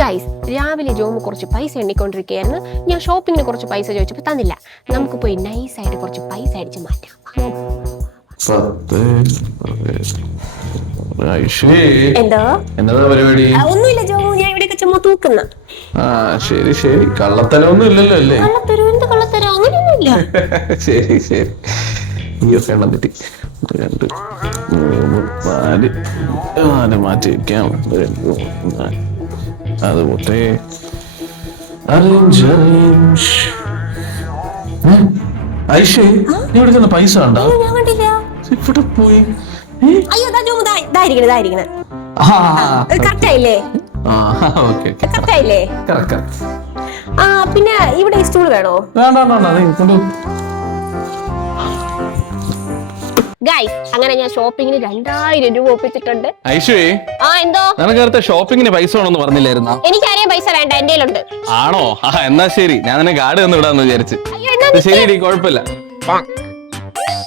Guys, രാവിലെ ജോമു കുറച്ച് പൈസ എണ്ണിക്കൊണ്ടിരിക്കുകയായിരുന്നു. ഞാൻ ഷോപ്പിങ്ങിന് കുറച്ച് പൈസ ചോദിച്ചപ്പോൾ തന്നില്ല. നമുക്ക് പോയി നൈസായിട്ട് കുറച്ച് പൈസ അടിച്ച് മാറ്റാം. എന്തോ എന്നതാ പരിപാടി? ഒന്നുമില്ല ജോമു, ഞാൻ ഇവിടെയൊക്കെ ചുമ്മാ തൂക്കുന്ന. ശരി ശരി, കള്ളത്തരമൊന്നും ഇല്ലല്ലോ അല്ലേ? കള്ളത്തരോ എന്ത് കള്ളത്തരോ, അങ്ങനെയൊന്നുമില്ല. ശരി ശരി, ഇയൊക്കെ എണ്ണം തെറ്റി. 2 3 4 മാറ്റി വെക്കാം. 2 3 4 അത് പോട്ടെ. ഐഷേ, നീ ഇവിടെ ചെന്ന പൈസ ഉണ്ടോ? ഞാൻ കണ്ടില്ല. ഇവിടെ പോയി. അയ്യോ ഇതായിരിക്കണേ. കറക്റ്റ് ആയില്ലേ? കറക്റ്റ് ആയില്ലേ? പിന്നെ ഇവിടെ ഈ സ്റ്റൂൾ വേണോ? ഗൈസ്, അങ്ങനെ ഞാൻ ഷോപ്പിങ്ങിന് 2000 രൂപ ഒപ്പിച്ചിട്ടുണ്ട്. ഐശ്വേ, എന്തോ നിനക്ക് ഷോപ്പിങ്ങിന് പൈസ വേണമെന്ന് പറഞ്ഞില്ലായിരുന്നോ? എനിക്കാരെയും പൈസ വേണ്ട, എന്റെ ഉണ്ട്. ആണോ? എന്നാ ശരി, ഞാൻ നിന്നെ കാർഡ് തന്നു വിടാന്ന് വിചാരിച്ചു. ശരി, കുഴപ്പമില്ല.